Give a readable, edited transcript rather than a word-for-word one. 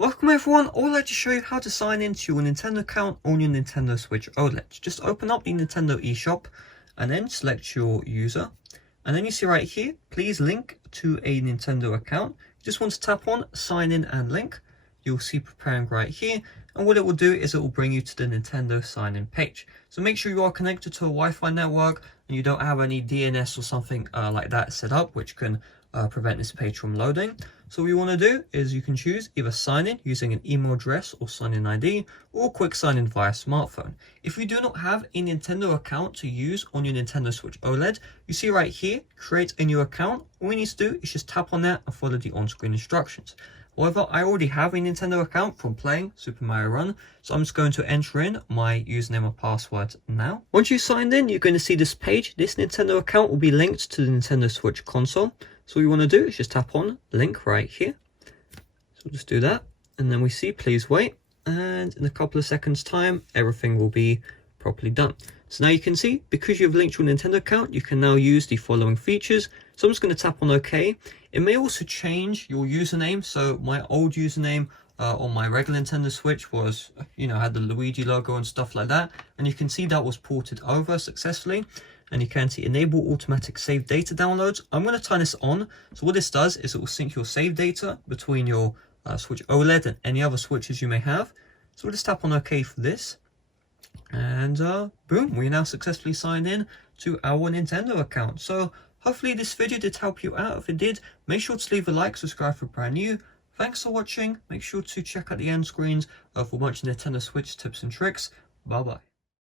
Welcome everyone, I would like to show you how to sign into your Nintendo account on your Nintendo Switch OLED. Just open up the Nintendo eShop and then select your user. And then you see right here, please link to a Nintendo account. You just want to tap on sign in and link. You'll see preparing right here. And what it will do is it will bring you to the Nintendo sign in page. So make sure you are connected to a Wi-Fi network and you don't have any DNS or something like that set up, which can prevent this page from loading. So what you want to do is you can choose either sign in using an email address or sign in ID, or quick sign in via smartphone. If you do not have a Nintendo account to use on your Nintendo Switch OLED, you see right here, create a new account. All you need to do is just tap on that and follow the on-screen instructions. However, I already have a Nintendo account from playing Super Mario Run, so I'm just going to enter in my username and password now. Once you signed in, you're going to see this page. This Nintendo account will be linked to the Nintendo Switch console. So what you want to do is just tap on link right here. So we'll just do that. And then we see please wait. And in a couple of seconds time, everything will be properly done. So now you can see, because you've linked your Nintendo account, you can now use the following features. So I'm just going to tap on OK. It may also change your username. So my old username on my regular Nintendo Switch was, had the Luigi logo and stuff like that. And you can see that was ported over successfully. And you can see enable automatic save data downloads. I'm going to turn this on. So what this does is it will sync your save data between your Switch OLED and any other switches you may have. So we'll just tap on OK for this. And boom, we now successfully signed in to our Nintendo account. So hopefully this video did help you out. If it did, make sure to leave a like, subscribe for brand new. Thanks for watching. Make sure to check out the end screens for a bunch of Nintendo Switch tips and tricks. Bye bye.